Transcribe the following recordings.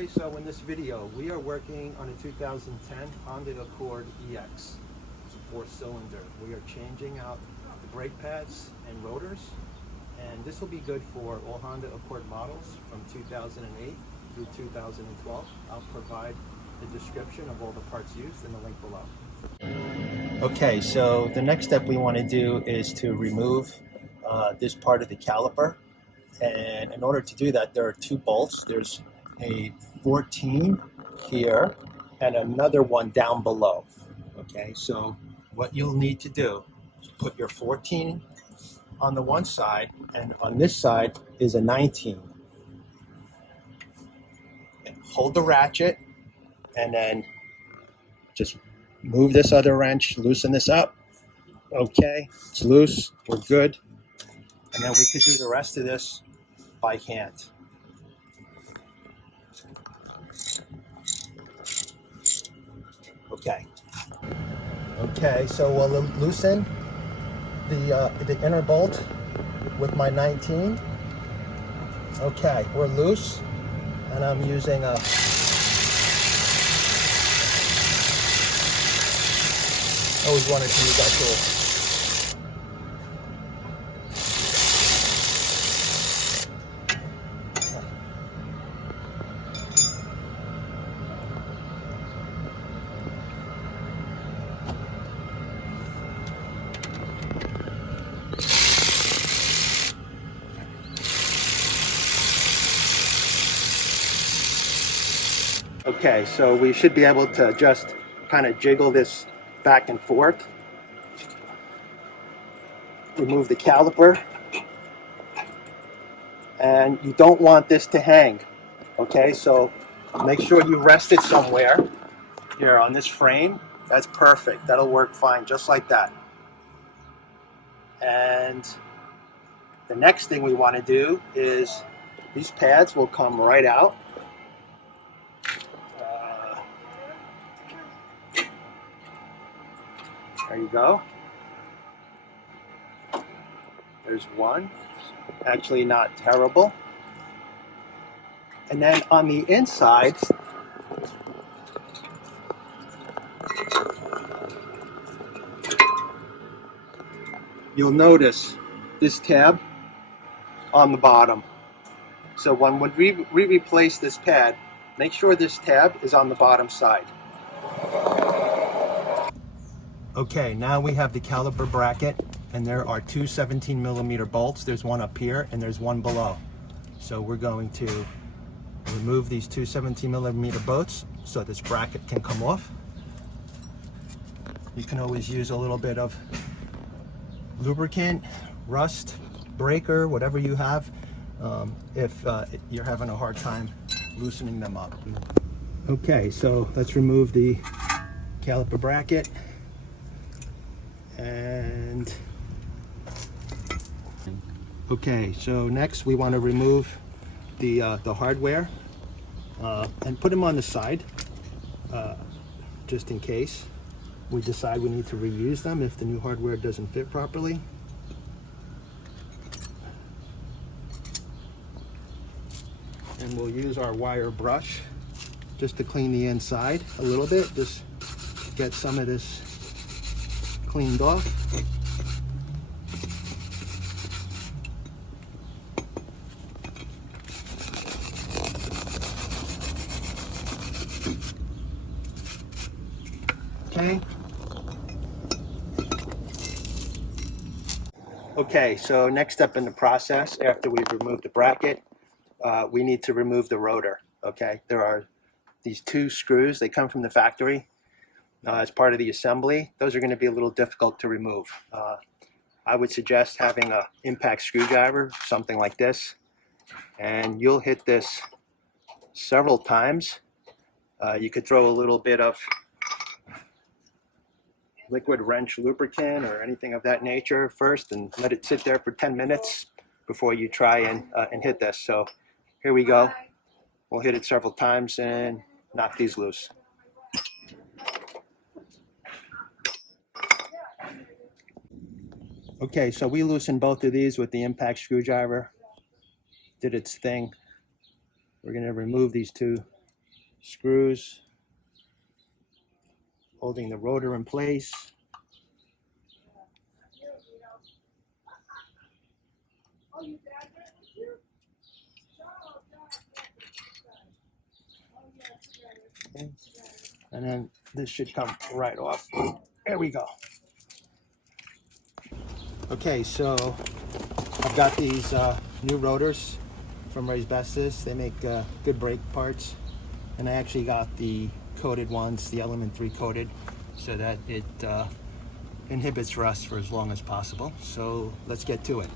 Okay, so in this video, we are working on a 2010 Honda Accord EX. It's a 4-cylinder. We are changing out the brake pads and rotors, and this will be good for all Honda Accord models from 2008 through 2012. I'll provide the description of all the parts used in the link below. Okay, so the next step we want to do is to remove this part of the caliper. And in order to do that, there are two bolts. There's a 14 here and another one down below. Okay, so what you'll need to do is put your 14 on the one side, and on this side is a 19. And hold the ratchet, and then just move this other wrench, loosen this up. Okay, it's loose, we're good. And then we could do the rest of this by hand. Okay, so we'll loosen the inner bolt with my 19. Okay, we're loose, and I'm using a always wanted to use that tool. Okay, so we should be able to just kind of jiggle this back and forth. Remove the caliper. And you don't want this to hang. Okay, so make sure you rest it somewhere. Here on this frame. That's perfect. That'll work fine, just like that. And the next thing we want to do is these pads will come right out. There you go. There's one. Actually not terrible. And then on the inside, you'll notice this tab on the bottom. So when we replace this pad, make sure this tab is on the bottom side. Okay, now we have the caliper bracket, and there are two 17mm bolts. There's one up here and there's one below. So we're going to remove these two 17mm bolts so this bracket can come off. You can always use a little bit of lubricant, rust, breaker, whatever you have, if you're having a hard time loosening them up. Okay, so let's remove the caliper bracket. And okay, so next we want to remove the hardware and put them on the side, just in case we decide we need to reuse them if the new hardware doesn't fit properly. And we'll use our wire brush just to clean the inside a little bit, just get some of this cleaned off. Okay, so next step in the process, after we've removed the bracket, we need to remove the rotor. Okay, there are these two screws. They come from the factory as part of the assembly. Those are going to be a little difficult to remove. I would suggest having an impact screwdriver, something like this, and you'll hit this several times. You could throw a little bit of liquid wrench lubricant or anything of that nature first and let it sit there for 10 minutes before you try and hit this. So here we go. We'll hit it several times and knock these loose. Okay, so we loosened both of these with the impact screwdriver. Did its thing. We're going to remove these two screws holding the rotor in place. Okay. And then this should come right off. There we go. Okay, so I've got these new rotors from Asbestos. They make good brake parts, and I actually got the coated ones, the element 3 coated, so that it inhibits rust for as long as possible. So let's get to it.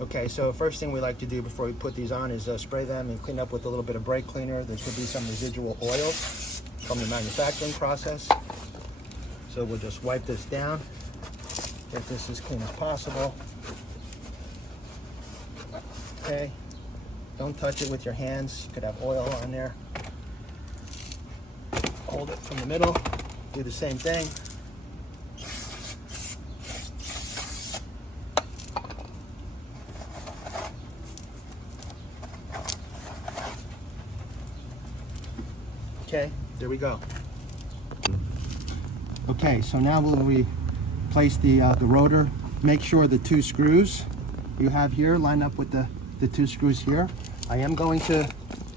Okay, so first thing we like to do before we put these on is spray them and clean up with a little bit of brake cleaner. There should be some residual oil from the manufacturing process. So we'll just wipe this down, get this as clean as possible. Okay, don't touch it with your hands. You could have oil on there. Hold it from the middle, do the same thing. Okay, there we go. Okay, so now we'll replace the rotor. Make sure the 2 screws you have here line up with the 2 screws here. I am going to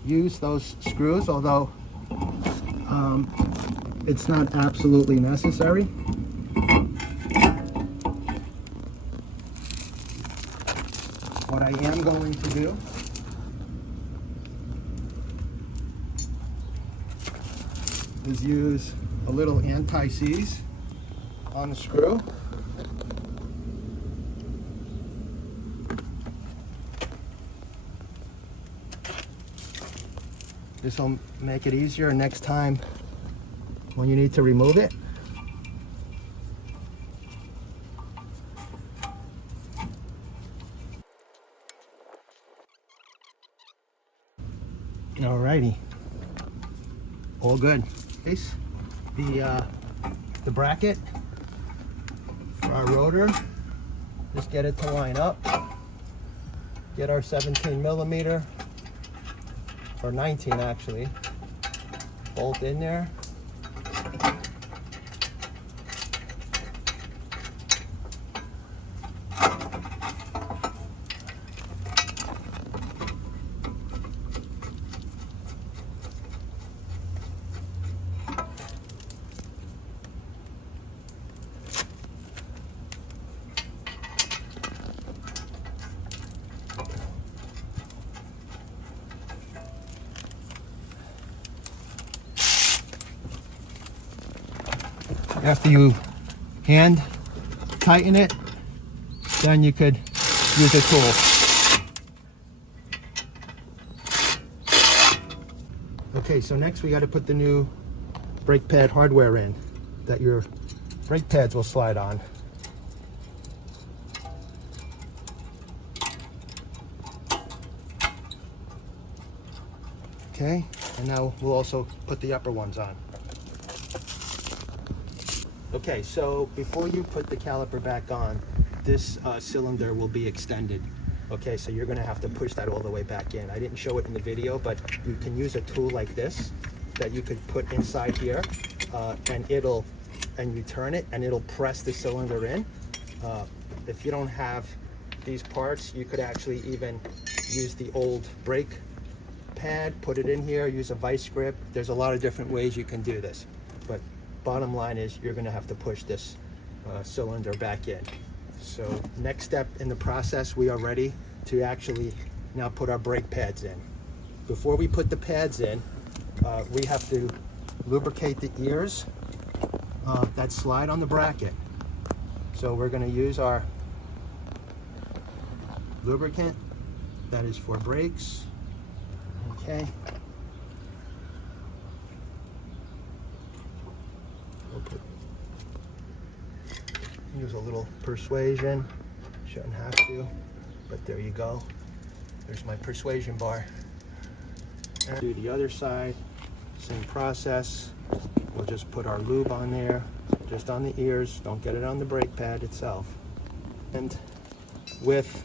use those screws, although it's not absolutely necessary. What I am going to do is use a little anti-seize on the screw. This will make it easier next time when you need to remove it. Alrighty, all good. The bracket for our rotor, just get it to line up. Get our 17 millimeter, or 19 actually, bolt in there. After you hand tighten it, then you could use a tool. Okay, so next we got to put the new brake pad hardware in that your brake pads will slide on. Okay, and now we'll also put the upper ones on. Okay, so before you put the caliper back on, this cylinder will be extended. Okay, so you're gonna have to push that all the way back in. I didn't show it in the video, but you can use a tool like this that you could put inside here, and you turn it and it'll press the cylinder in. If you don't have these parts, you could actually even use the old brake pad, put it in here, use a vice grip. There's a lot of different ways you can do this, but bottom line is you're going to have to push this cylinder back in. So next step in the process, we are ready to actually now put our brake pads in. Before we put the pads in, we have to lubricate the ears that slide on the bracket. So we're going to use our lubricant that is for brakes. Okay. Use a little persuasion, shouldn't have to, but there you go. There's my persuasion bar. And do the other side, same process. We'll just put our lube on there, just on the ears, don't get it on the brake pad itself. And with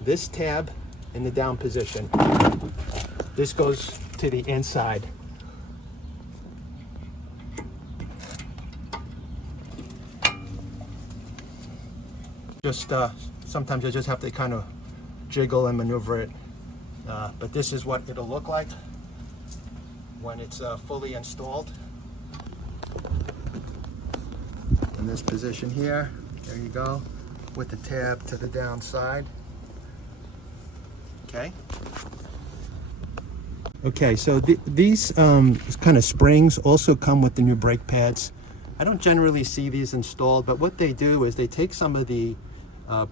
this tab in the down position, this goes to the inside just sometimes you just have to kind of jiggle and maneuver it. But this is what it'll look like when it's fully installed. In this position here, there you go, with the tab to the downside. Okay. Okay, so these kind of springs also come with the new brake pads. I don't generally see these installed, but what they do is they take some of the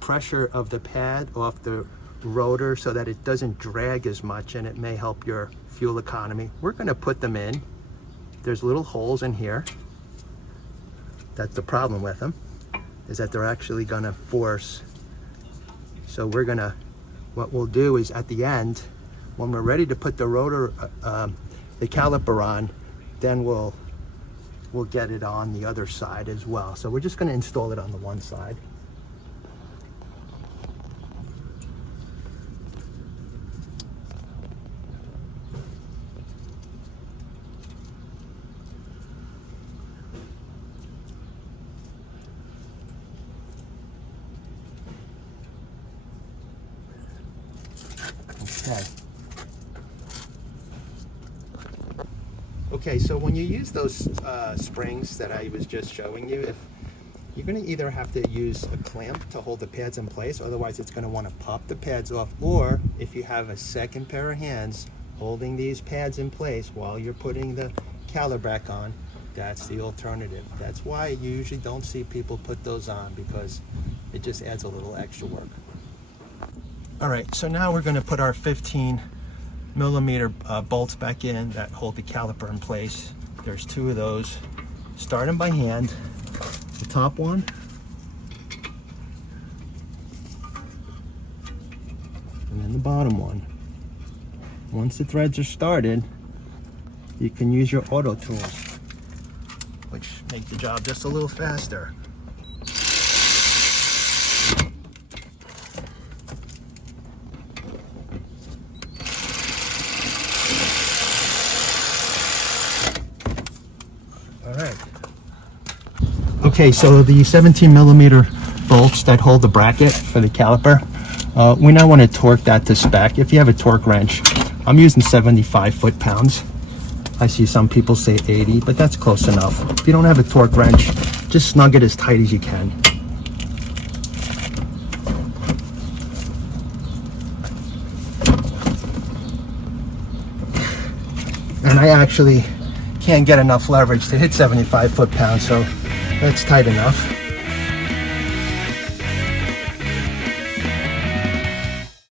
pressure of the pad off the rotor so that it doesn't drag as much, and it may help your fuel economy. We're going to put them in. There's little holes in here. That's the problem with them, is that they're actually going to force. So we're going to, what we'll do is at the end, when we're ready to put the rotor, the caliper on, then we'll get it on the other side as well. So we're just going to install it on the one side. Okay. Okay, so when you use those springs that I was just showing you, if you're going to either have to use a clamp to hold the pads in place, otherwise it's going to want to pop the pads off, or if you have a second pair of hands holding these pads in place while you're putting the caliper back on, that's the alternative. That's why you usually don't see people put those on, because it just adds a little extra work. All right, so now we're going to put our 15mm bolts back in that hold the caliper in place. There's two of those. Start them by hand. The top one, and then the bottom one. Once the threads are started, you can use your auto tools, which make the job just a little faster. Okay, so the 17mm bolts that hold the bracket for the caliper, we now want to torque that to spec. If you have a torque wrench, I'm using 75 foot-pounds. I see some people say 80, but that's close enough. If you don't have a torque wrench, just snug it as tight as you can. And I actually can't get enough leverage to hit 75 foot-pounds, so that's tight enough.